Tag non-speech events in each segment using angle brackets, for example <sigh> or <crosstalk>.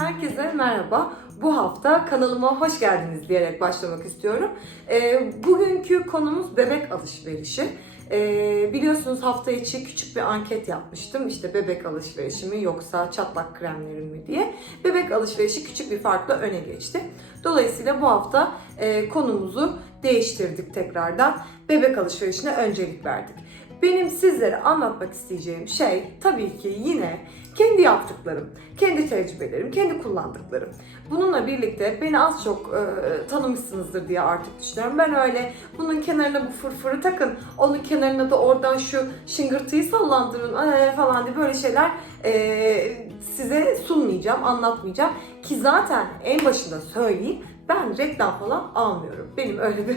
Herkese merhaba. Bu hafta kanalıma hoş geldiniz diyerek başlamak istiyorum. Ee, bugünkü konumuz bebek alışverişi. Ee, biliyorsunuz hafta içi küçük bir anket yapmıştım. İşte bebek alışverişi mi yoksa çatlak kremlerim mi diye. Bebek alışverişi küçük bir farkla öne geçti. Dolayısıyla bu hafta e, konumuzu değiştirdik tekrardan. Bebek alışverişine öncelik verdik. Benim sizlere anlatmak isteyeceğim şey tabii ki yine kendi yaptıklarım, kendi tecrübelerim, kendi kullandıklarım. Bununla birlikte beni az çok e, tanımışsınızdır diye artık düşünüyorum. Ben öyle bunun kenarına bu fırfırı takın, onun kenarına da oradan şu şıngırtıyı sallandırın ee, falan diye böyle şeyler e, size sunmayacağım, anlatmayacağım. Ki zaten en başında söyleyeyim ben reklam falan almıyorum. Benim öyle bir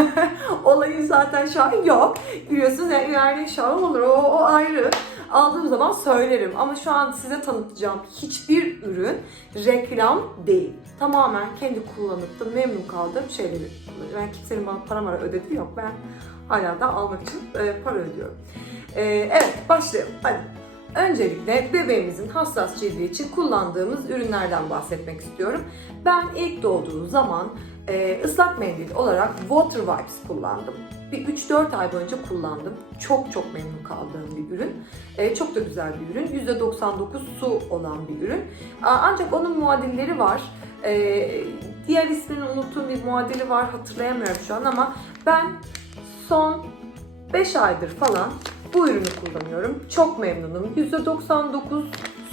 <laughs> olayım zaten şu yok. Biliyorsunuz yani ileride an olur o, o ayrı. Aldığım zaman söylerim ama şu an size tanıtacağım hiçbir ürün reklam değil. Tamamen kendi kullanıp da memnun kaldığım şeyleri. Yani kimsenin bana para mara ödediği yok. Ben hala da almak için e, para ödüyorum. E, evet başlayalım. Hadi. Öncelikle bebeğimizin hassas cildi için kullandığımız ürünlerden bahsetmek istiyorum. Ben ilk doğduğu zaman e, ıslak mendil olarak Water Wipes kullandım. Bir 3-4 ay boyunca kullandım. Çok çok memnun kaldığım bir ürün. E, çok da güzel bir ürün. %99 su olan bir ürün. Ancak onun muadilleri var. E, diğer ismini unuttuğum bir muadili var. Hatırlayamıyorum şu an ama ben son 5 aydır falan bu ürünü kullanıyorum. Çok memnunum. %99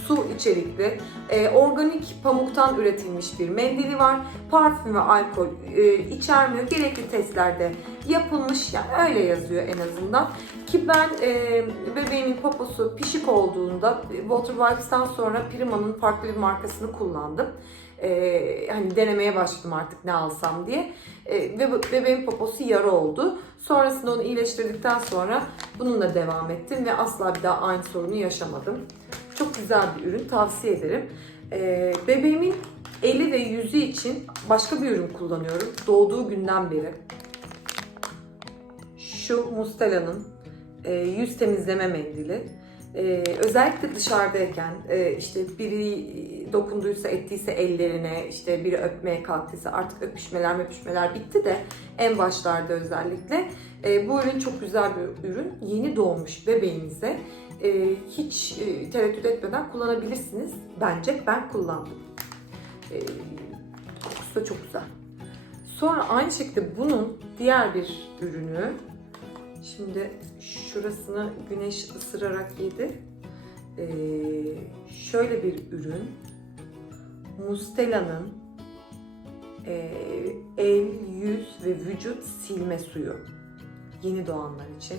su içerikli, e, organik pamuktan üretilmiş bir mendili var. Parfüm ve alkol e, içermiyor. Gerekli testlerde yapılmış. Yani öyle yazıyor en azından. Ki ben e, bebeğimin poposu pişik olduğunda e, Water Wipes'tan sonra Prima'nın farklı bir markasını kullandım. E, hani denemeye başladım artık ne alsam diye. E, ve bebeğin poposu yara oldu. Sonrasında onu iyileştirdikten sonra bununla devam ettim ve asla bir daha aynı sorunu yaşamadım. Çok güzel bir ürün tavsiye ederim. E, bebeğimin eli ve yüzü için başka bir ürün kullanıyorum. Doğduğu günden beri. Şu Mustela'nın e, yüz temizleme mendili. E, özellikle dışarıdayken e, işte biri dokunduysa ettiyse ellerine işte biri öpmeye kalktıysa artık öpüşmeler öpüşmeler bitti de en başlarda özellikle e, bu ürün çok güzel bir ürün. Yeni doğmuş bebeğinize e, hiç e, tereddüt etmeden kullanabilirsiniz. Bence ben kullandım. E, kokusu da çok güzel. Sonra aynı şekilde bunun diğer bir ürünü Şimdi şurasını güneş ısırarak yedi. Ee, şöyle bir ürün. Mustela'nın e, el, yüz ve vücut silme suyu. Yeni doğanlar için.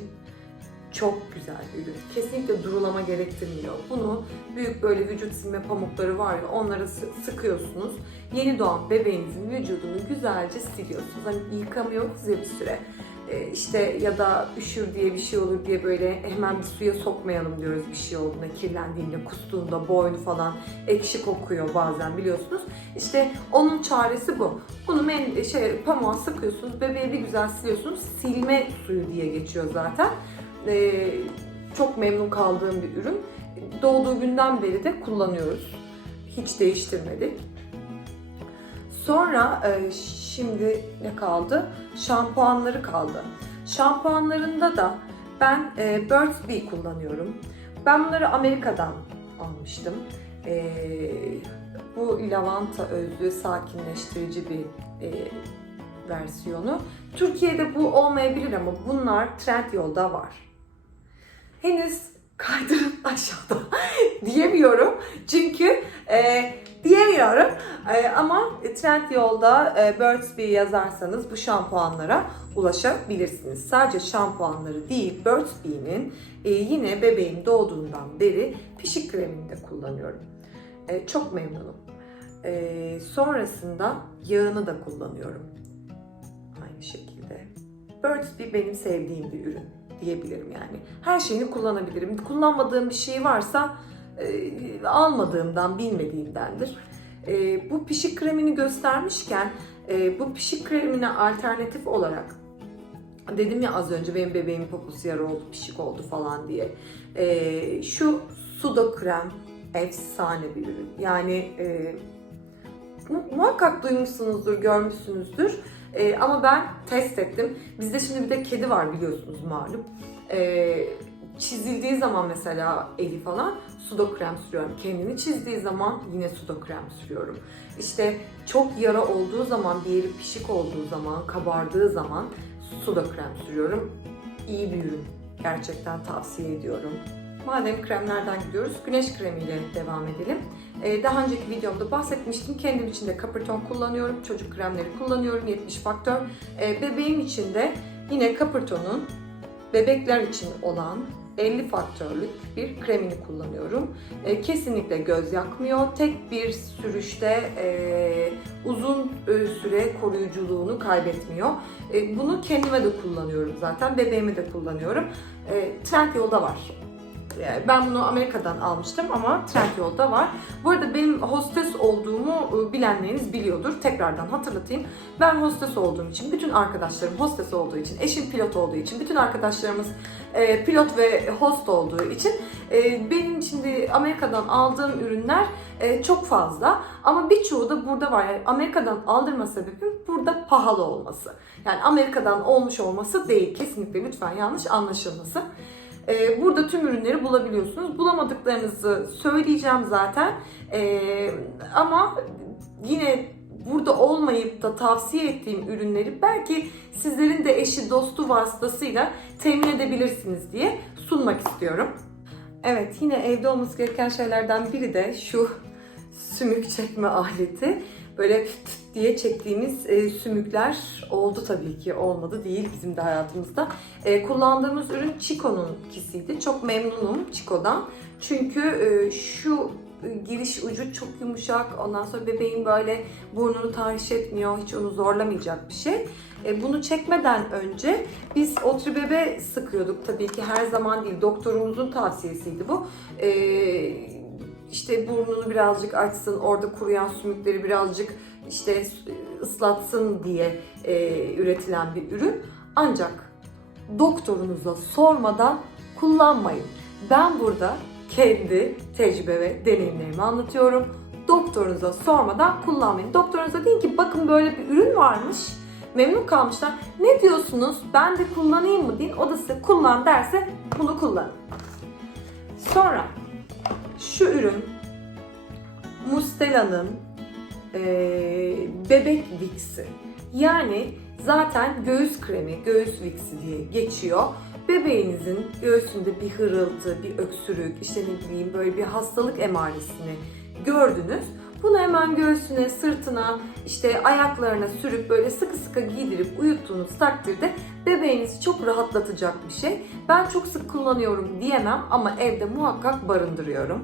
Çok güzel bir ürün. Kesinlikle durulama gerektirmiyor. Bunu büyük böyle vücut silme pamukları var ya onları sı- sıkıyorsunuz. Yeni doğan bebeğinizin vücudunu güzelce siliyorsunuz. Hani yıkamıyoruz ya bir süre işte ya da üşür diye bir şey olur diye böyle hemen bir suya sokmayalım diyoruz bir şey olduğunda kirlendiğinde kustuğunda boynu falan ekşi kokuyor bazen biliyorsunuz. İşte onun çaresi bu. Bunu men şey pamuğa sıkıyorsunuz bebeği bir güzel siliyorsunuz. Silme suyu diye geçiyor zaten. E, çok memnun kaldığım bir ürün. Doğduğu günden beri de kullanıyoruz. Hiç değiştirmedik. Sonra e, şimdi ne kaldı? Şampuanları kaldı. Şampuanlarında da ben e, Burt's Bee kullanıyorum. Ben bunları Amerika'dan almıştım. E, bu lavanta özlü sakinleştirici bir e, versiyonu. Türkiye'de bu olmayabilir ama bunlar Trendyol'da var. Henüz kaydırın <laughs> aşağıda <laughs> diyemiyorum. Çünkü e, diyemiyorum. Ee, ama Trendyol'da e, Burt's Bee yazarsanız bu şampuanlara ulaşabilirsiniz. Sadece şampuanları değil, Burt's Bee'nin e, yine bebeğim doğduğundan beri pişik kremini de kullanıyorum. E, çok memnunum. E, sonrasında yağını da kullanıyorum. Aynı şekilde. Burt's Bee benim sevdiğim bir ürün diyebilirim yani. Her şeyini kullanabilirim. Kullanmadığım bir şey varsa e, almadığımdan, bilmediğimdendir. E, bu pişik kremini göstermişken e, bu pişik kremine alternatif olarak dedim ya az önce benim bebeğimin poposu yara oldu, pişik oldu falan diye. E, şu sudo krem efsane bir ürün. Yani e, mu- muhakkak duymuşsunuzdur, görmüşsünüzdür. E, ama ben test ettim. Bizde şimdi bir de kedi var biliyorsunuz malum. E, çizildiği zaman mesela eli falan sudo krem sürüyorum. Kendini çizdiği zaman yine sudo krem sürüyorum. İşte çok yara olduğu zaman, bir yeri pişik olduğu zaman, kabardığı zaman sudo krem sürüyorum. İyi bir ürün. Gerçekten tavsiye ediyorum. Madem kremlerden gidiyoruz, güneş kremiyle devam edelim. Ee, daha önceki videomda bahsetmiştim. Kendim için de Caperton kullanıyorum. Çocuk kremleri kullanıyorum. 70 faktör. Ee, bebeğim için de yine Caperton'un bebekler için olan 50 faktörlük bir kremini kullanıyorum. Ee, kesinlikle göz yakmıyor. Tek bir sürüşte e, uzun e, süre koruyuculuğunu kaybetmiyor. E, bunu kendime de kullanıyorum zaten. Bebeğime de kullanıyorum. E, Trendyol'da var. Yani Ben bunu Amerika'dan almıştım ama Trendyol'da var. Bu arada benim hostes olduğumu e, bilenleriniz biliyordur. Tekrardan hatırlatayım. Ben hostes olduğum için, bütün arkadaşlarım hostes olduğu için, eşim pilot olduğu için, bütün arkadaşlarımız e, pilot ve host olduğu için e, benim şimdi Amerika'dan aldığım ürünler çok fazla. Ama birçoğu da burada var. Yani Amerika'dan aldırma sebebim burada pahalı olması. Yani Amerika'dan olmuş olması değil. Kesinlikle lütfen yanlış anlaşılmasın. Ee, burada tüm ürünleri bulabiliyorsunuz. Bulamadıklarınızı söyleyeceğim zaten. Ee, ama yine burada olmayıp da tavsiye ettiğim ürünleri belki sizlerin de eşi dostu vasıtasıyla temin edebilirsiniz diye sunmak istiyorum. Evet yine evde olması gereken şeylerden biri de şu sümük çekme aleti. Böyle diye çektiğimiz e, sümükler oldu tabii ki olmadı değil bizim de hayatımızda. E, kullandığımız ürün Chico'nun ikisiydi. Çok memnunum Chico'dan. Çünkü e, şu giriş ucu çok yumuşak. Ondan sonra bebeğin böyle burnunu tahriş etmiyor. Hiç onu zorlamayacak bir şey. E, bunu çekmeden önce biz Otribebe sıkıyorduk tabii ki her zaman değil. Doktorumuzun tavsiyesiydi bu. E, işte burnunu birazcık açsın, orada kuruyan sümükleri birazcık işte ıslatsın diye e, üretilen bir ürün. Ancak doktorunuza sormadan kullanmayın. Ben burada kendi tecrübe ve deneyimlerimi anlatıyorum. Doktorunuza sormadan kullanmayın. Doktorunuza deyin ki bakın böyle bir ürün varmış. Memnun kalmışlar. Ne diyorsunuz? Ben de kullanayım mı deyin. O da size kullan derse bunu kullanın. Sonra şu ürün Mustela'nın eee, bebek viksi. Yani zaten göğüs kremi, göğüs viksi diye geçiyor. Bebeğinizin göğsünde bir hırıltı, bir öksürük, işte ne bileyim böyle bir hastalık emaresini gördünüz. Bunu hemen göğsüne, sırtına, işte ayaklarına sürüp böyle sıkı sıkı giydirip uyuttuğunuz takdirde bebeğinizi çok rahatlatacak bir şey. Ben çok sık kullanıyorum diyemem ama evde muhakkak barındırıyorum.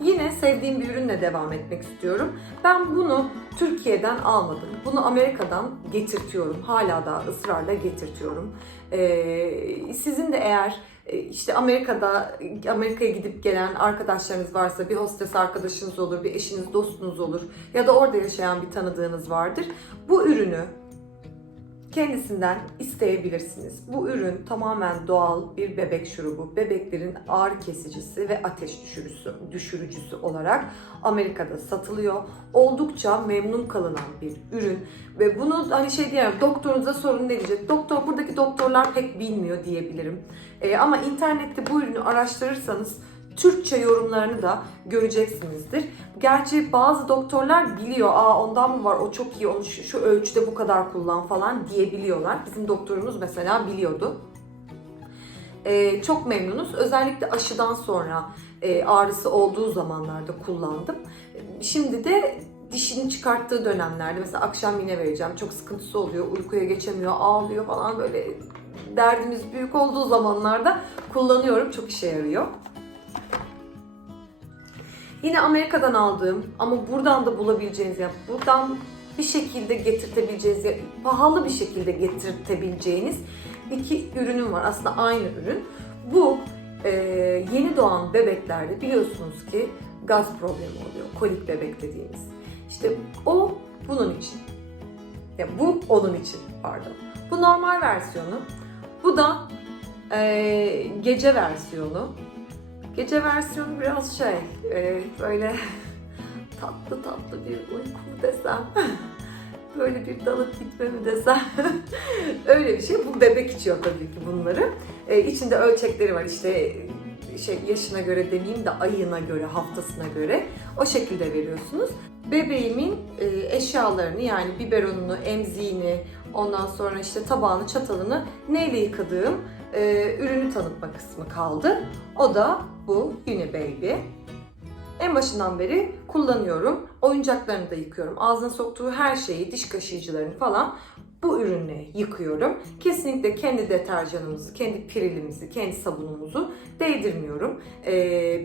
Yine sevdiğim bir ürünle devam etmek istiyorum. Ben bunu Türkiye'den almadım. Bunu Amerika'dan getirtiyorum. Hala da ısrarla getirtiyorum. Ee, sizin de eğer e, işte Amerika'da Amerika'ya gidip gelen arkadaşlarınız varsa bir hostes arkadaşınız olur, bir eşiniz, dostunuz olur ya da orada yaşayan bir tanıdığınız vardır. Bu ürünü kendisinden isteyebilirsiniz. Bu ürün tamamen doğal bir bebek şurubu. Bebeklerin ağrı kesicisi ve ateş düşürücüsü, düşürücüsü olarak Amerika'da satılıyor. Oldukça memnun kalınan bir ürün ve bunu hani şey diyemem doktorunuza sorun ne diyecek? Doktor buradaki doktorlar pek bilmiyor diyebilirim. Ee, ama internette bu ürünü araştırırsanız Türkçe yorumlarını da göreceksinizdir. Gerçi bazı doktorlar biliyor, aa ondan mı var, o çok iyi, onu şu, şu ölçüde bu kadar kullan falan diyebiliyorlar. Bizim doktorumuz mesela biliyordu. Ee, çok memnunuz. Özellikle aşıdan sonra e, ağrısı olduğu zamanlarda kullandım. Şimdi de dişini çıkarttığı dönemlerde mesela akşam yine vereceğim. Çok sıkıntısı oluyor, uykuya geçemiyor, ağlıyor falan böyle derdimiz büyük olduğu zamanlarda kullanıyorum. Çok işe yarıyor. Yine Amerika'dan aldığım ama buradan da bulabileceğiniz ya buradan bir şekilde getirtebileceğiniz ya pahalı bir şekilde getirtebileceğiniz iki ürünüm var. Aslında aynı ürün. Bu e, yeni doğan bebeklerde biliyorsunuz ki gaz problemi oluyor. Kolik bebek dediğimiz. İşte o bunun için. Ya bu onun için pardon. Bu normal versiyonu. Bu da e, gece versiyonu. Gece versiyonu biraz şey, e, böyle <laughs> tatlı tatlı bir uyku desem, <laughs> böyle bir dalıp gitme mi desem, <laughs> öyle bir şey. Bu bebek içiyor tabii ki bunları. E, içinde ölçekleri var işte şey yaşına göre demeyeyim de ayına göre, haftasına göre o şekilde veriyorsunuz. Bebeğimin e, eşyalarını yani biberonunu, emziğini, ondan sonra işte tabağını, çatalını neyle yıkadığım e, ürünü tanıtma kısmı kaldı. O da bu Unibaby. En başından beri kullanıyorum. Oyuncaklarını da yıkıyorum. Ağzına soktuğu her şeyi, diş kaşıyıcılarını falan bu ürünle yıkıyorum. Kesinlikle kendi deterjanımızı, kendi pirilimizi, kendi sabunumuzu değdirmiyorum ee,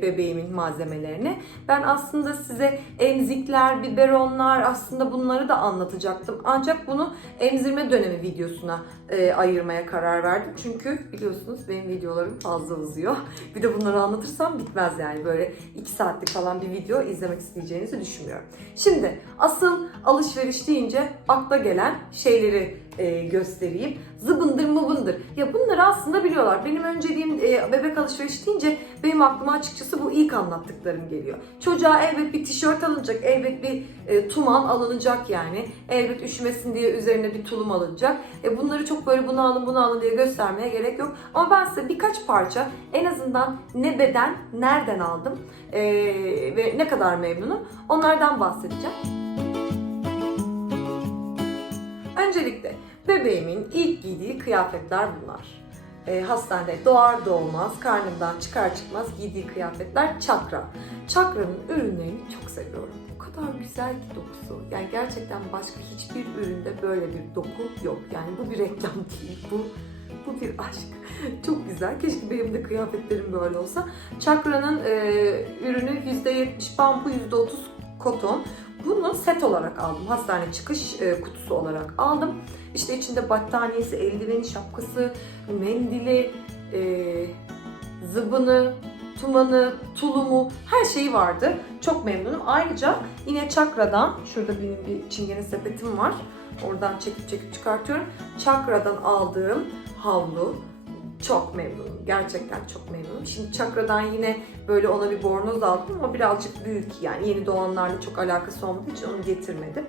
bebeğimin malzemelerine. Ben aslında size emzikler, biberonlar aslında bunları da anlatacaktım. Ancak bunu emzirme dönemi videosuna e, ayırmaya karar verdim. Çünkü biliyorsunuz benim videolarım fazla uzuyor. Bir de bunları anlatırsam bitmez yani. Böyle 2 saatlik falan bir video izlemek isteyeceğinizi düşünmüyorum. Şimdi asıl alışveriş deyince akla gelen şeyleri e, göstereyim. Zıbındır mıbındır. Ya bunları aslında biliyorlar. Benim önceliğim e, bebek alışveriş deyince benim aklıma açıkçası bu ilk anlattıklarım geliyor. Çocuğa elbet bir tişört alınacak, elbet bir e, tuman alınacak yani. Elbet üşümesin diye üzerine bir tulum alınacak. E, bunları çok böyle bunu alın bunu alın diye göstermeye gerek yok. Ama ben size birkaç parça en azından ne beden, nereden aldım e, ve ne kadar memnunum onlardan bahsedeceğim. Öncelikle bebeğimin ilk giydiği kıyafetler bunlar. E, hastanede doğar doğmaz, karnımdan çıkar çıkmaz giydiği kıyafetler çakra. Çakra'nın ürünlerini çok seviyorum. O kadar güzel ki dokusu. Yani gerçekten başka hiçbir üründe böyle bir doku yok. Yani bu bir reklam <laughs> değil, bu bu bir aşk. <laughs> Çok güzel. Keşke benim de kıyafetlerim böyle olsa. Çakra'nın e, ürünü %70 bambu, %30 koton. Bunu set olarak aldım. Hastane çıkış e, kutusu olarak aldım. İşte içinde battaniyesi, eldiveni, şapkası, mendili, e, zıbını, tumanı, tulumu her şeyi vardı. Çok memnunum. Ayrıca yine Çakra'dan, şurada benim bir çingene sepetim var. Oradan çekip çekip çıkartıyorum. Çakra'dan aldığım havlu, çok memnunum. Gerçekten çok memnunum. Şimdi çakradan yine böyle ona bir bornoz aldım ama birazcık büyük yani yeni doğanlarla çok alakası olmadığı için onu getirmedim.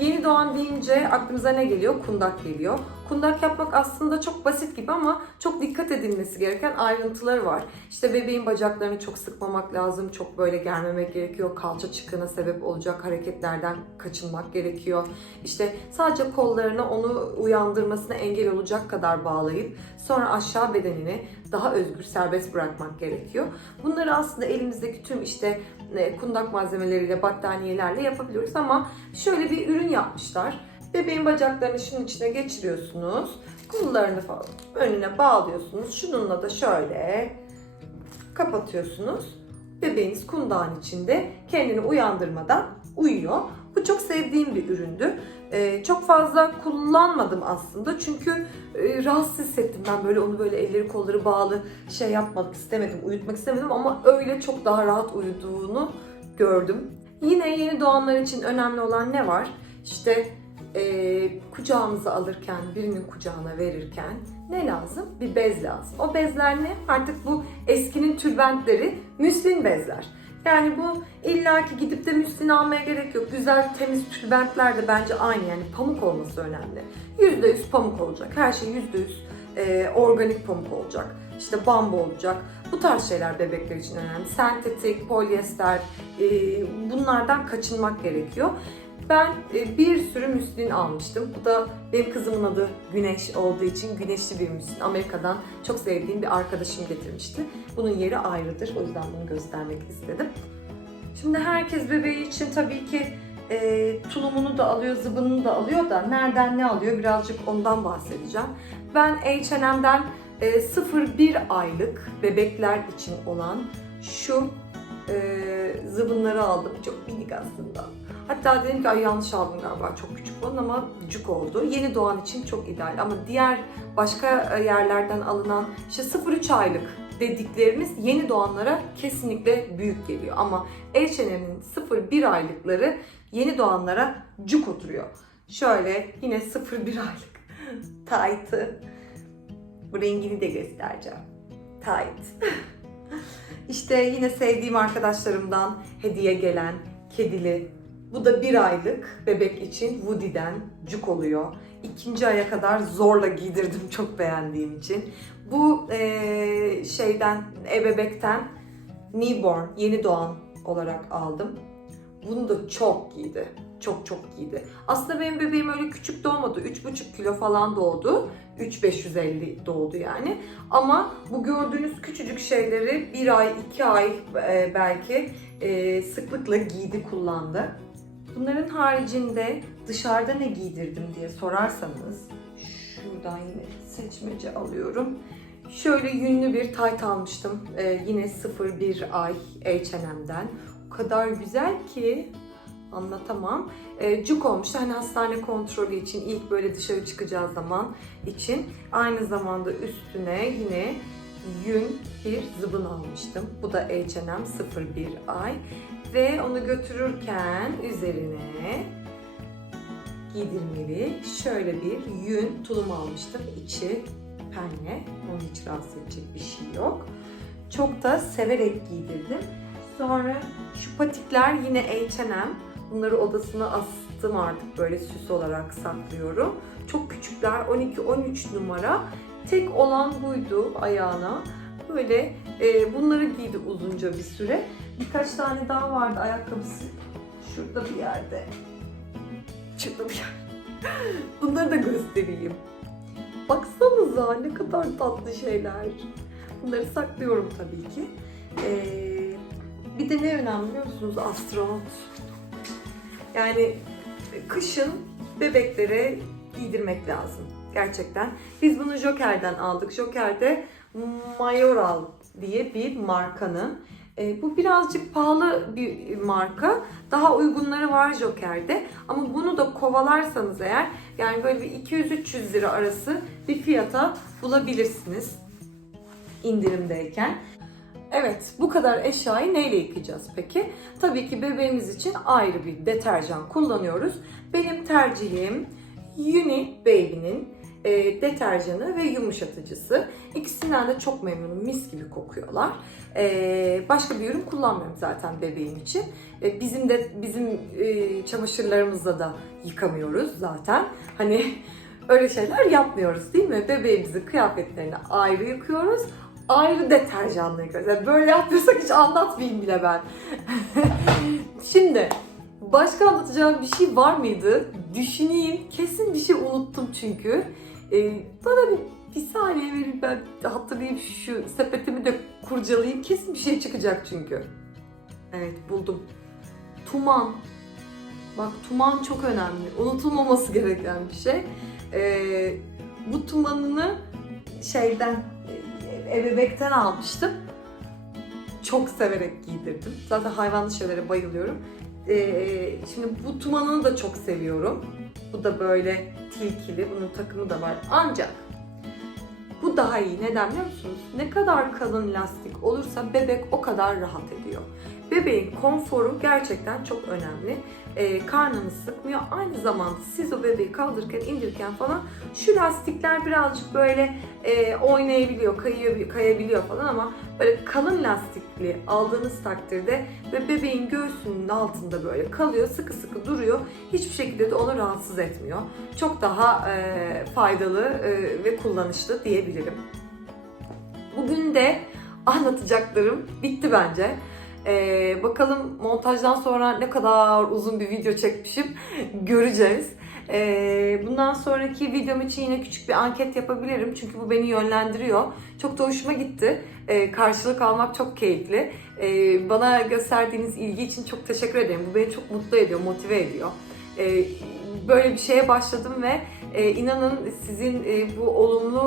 Yeni doğan deyince aklımıza ne geliyor? Kundak geliyor. Kundak yapmak aslında çok basit gibi ama çok dikkat edilmesi gereken ayrıntıları var. İşte bebeğin bacaklarını çok sıkmamak lazım, çok böyle germemek gerekiyor. Kalça çıkığına sebep olacak hareketlerden kaçınmak gerekiyor. İşte sadece kollarını onu uyandırmasına engel olacak kadar bağlayıp sonra aşağı bedenini daha özgür, serbest bırakmak gerekiyor. Bunları aslında elimizdeki tüm işte e, kundak malzemeleriyle, battaniyelerle yapabiliyoruz ama şöyle bir ürün yapmışlar. Bebeğin bacaklarını şunun içine geçiriyorsunuz. Kollarını falan önüne bağlıyorsunuz. Şununla da şöyle kapatıyorsunuz. Bebeğiniz kundağın içinde kendini uyandırmadan uyuyor. Bu çok sevdiğim bir üründü. Ee, çok fazla kullanmadım aslında çünkü e, rahatsız hissettim ben böyle onu böyle elleri kolları bağlı şey yapmak istemedim, uyutmak istemedim ama öyle çok daha rahat uyuduğunu gördüm. Yine yeni doğanlar için önemli olan ne var? İşte e, kucağımıza alırken, birinin kucağına verirken ne lazım? Bir bez lazım. O bezler ne? Artık bu eskinin tülbentleri müslin bezler. Yani bu illaki gidip de müslin almaya gerek yok. Güzel temiz tülbentler de bence aynı yani pamuk olması önemli. %100 pamuk olacak. Her şey %100 e, organik pamuk olacak. İşte bambu olacak. Bu tarz şeyler bebekler için önemli. Sentetik, polyester e, bunlardan kaçınmak gerekiyor. Ben e, bir sürü müslin almıştım. Bu da benim kızımın adı Güneş olduğu için güneşli bir müslin. Amerika'dan çok sevdiğim bir arkadaşım getirmişti. Bunun yeri ayrıdır. O yüzden bunu göstermek istedim. Şimdi herkes bebeği için tabii ki e, tulumunu da alıyor, zıbınını da alıyor da nereden ne alıyor birazcık ondan bahsedeceğim. Ben H&M'den e, 0-1 aylık bebekler için olan şu e, zıbınları aldım. Çok minik aslında. Hatta dedim ki ay yanlış aldım galiba çok küçük olan ama cuk oldu. Yeni doğan için çok ideal ama diğer başka yerlerden alınan işte 0-3 aylık dediklerimiz yeni doğanlara kesinlikle büyük geliyor. Ama H&M'in 0-1 aylıkları yeni doğanlara cuk oturuyor. Şöyle yine 0-1 <laughs> aylık tight'ı. Bu rengini de göstereceğim. Tight. <laughs> İşte yine sevdiğim arkadaşlarımdan hediye gelen kedili. Bu da bir aylık bebek için Woody'den cuk oluyor. İkinci aya kadar zorla giydirdim <laughs> çok beğendiğim için. Bu eee, şeyden, ebebekten newborn, yeni doğan olarak aldım. Bunu da çok giydi. Çok çok giydi. Aslında benim bebeğim öyle küçük doğmadı. 3,5 kilo falan doğdu. 3,550 doğdu yani. Ama bu gördüğünüz küçücük şeyleri bir ay, iki ay e, belki e, sıklıkla giydi, kullandı. Bunların haricinde dışarıda ne giydirdim diye sorarsanız şuradan yine seçmece alıyorum. Şöyle yünlü bir tayt almıştım. E, yine 01 ay H&M'den. O kadar güzel ki anlatamam. E, cuk olmuş hani hastane kontrolü için ilk böyle dışarı çıkacağı zaman için aynı zamanda üstüne yine yün bir zıbın almıştım. Bu da H&M 01 ay ve onu götürürken üzerine giydirmeli şöyle bir yün tulum almıştım. İçi penne. Onu hiç rahatsız edecek bir şey yok. Çok da severek giydirdim. Sonra şu patikler yine H&M. Bunları odasına astım artık böyle süs olarak saklıyorum. Çok küçükler 12-13 numara. Tek olan buydu ayağına. Böyle e, bunları giydi uzunca bir süre. Birkaç tane daha vardı ayakkabısı. Şurada bir yerde. Şurada bir yer. <laughs> Bunları da göstereyim. Baksanıza ne kadar tatlı şeyler. Bunları saklıyorum tabii ki. Ee, bir de ne önemli biliyor musunuz? Astronot. Yani kışın bebeklere giydirmek lazım. Gerçekten. Biz bunu Joker'den aldık. Joker'de Mayoral diye bir markanın. E, bu birazcık pahalı bir marka. Daha uygunları var Joker'de. Ama bunu da kovalarsanız eğer yani böyle bir 200-300 lira arası bir fiyata bulabilirsiniz indirimdeyken. Evet, bu kadar eşyayı neyle yıkayacağız peki? Tabii ki bebeğimiz için ayrı bir deterjan kullanıyoruz. Benim tercihim Uni Baby'nin e, deterjanı ve yumuşatıcısı. İkisinden de çok memnunum. Mis gibi kokuyorlar. E, başka bir ürün kullanmıyorum zaten bebeğim için. E, bizim de bizim e, çamaşırlarımızla da yıkamıyoruz zaten. Hani <laughs> öyle şeyler yapmıyoruz değil mi? Bebeğimizin kıyafetlerini ayrı yıkıyoruz. Ayrı deterjanla yıkıyoruz. Yani böyle yapıyorsak hiç anlatmayayım bile ben. <laughs> Şimdi başka anlatacağım bir şey var mıydı? Düşüneyim. Kesin bir şey unuttum çünkü. Ee, bana bir, bir saniye verin ben hatırlayayım şu sepetimi de kurcalayayım. Kesin bir şey çıkacak çünkü. Evet buldum. Tuman. Bak tuman çok önemli. Unutulmaması gereken bir şey. Ee, bu tumanını şeyden e, ebebekten almıştım. Çok severek giydirdim. Zaten hayvanlı şeylere bayılıyorum. Ee, şimdi bu tumanını da çok seviyorum. Bu da böyle tilkili. Bunun takımı da var. Ancak bu daha iyi. Neden biliyor musunuz? Ne kadar kalın lastik olursa bebek o kadar rahat ediyor. Bebeğin konforu gerçekten çok önemli. Ee, karnını sıkmıyor. Aynı zamanda siz o bebeği kaldırırken, indirirken falan şu lastikler birazcık böyle e, oynayabiliyor, kayıyor, kayabiliyor falan ama böyle kalın lastikli aldığınız takdirde ve bebeğin göğsünün altında böyle kalıyor, sıkı sıkı duruyor. Hiçbir şekilde de onu rahatsız etmiyor. Çok daha e, faydalı e, ve kullanışlı diyebilirim. Bugün de anlatacaklarım bitti bence. Ee, bakalım montajdan sonra ne kadar uzun bir video çekmişim <laughs> göreceğiz. Ee, bundan sonraki videom için yine küçük bir anket yapabilirim çünkü bu beni yönlendiriyor. Çok da hoşuma gitti. Ee, karşılık almak çok keyifli. Ee, bana gösterdiğiniz ilgi için çok teşekkür ederim. Bu beni çok mutlu ediyor, motive ediyor. Ee, böyle bir şeye başladım ve e, inanın sizin e, bu olumlu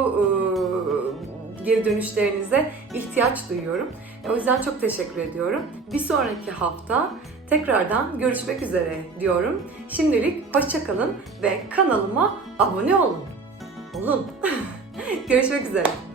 e, geri dönüşlerinize ihtiyaç duyuyorum. O yüzden çok teşekkür ediyorum. Bir sonraki hafta tekrardan görüşmek üzere diyorum. Şimdilik hoşçakalın ve kanalıma abone olun. Olun. <laughs> görüşmek üzere.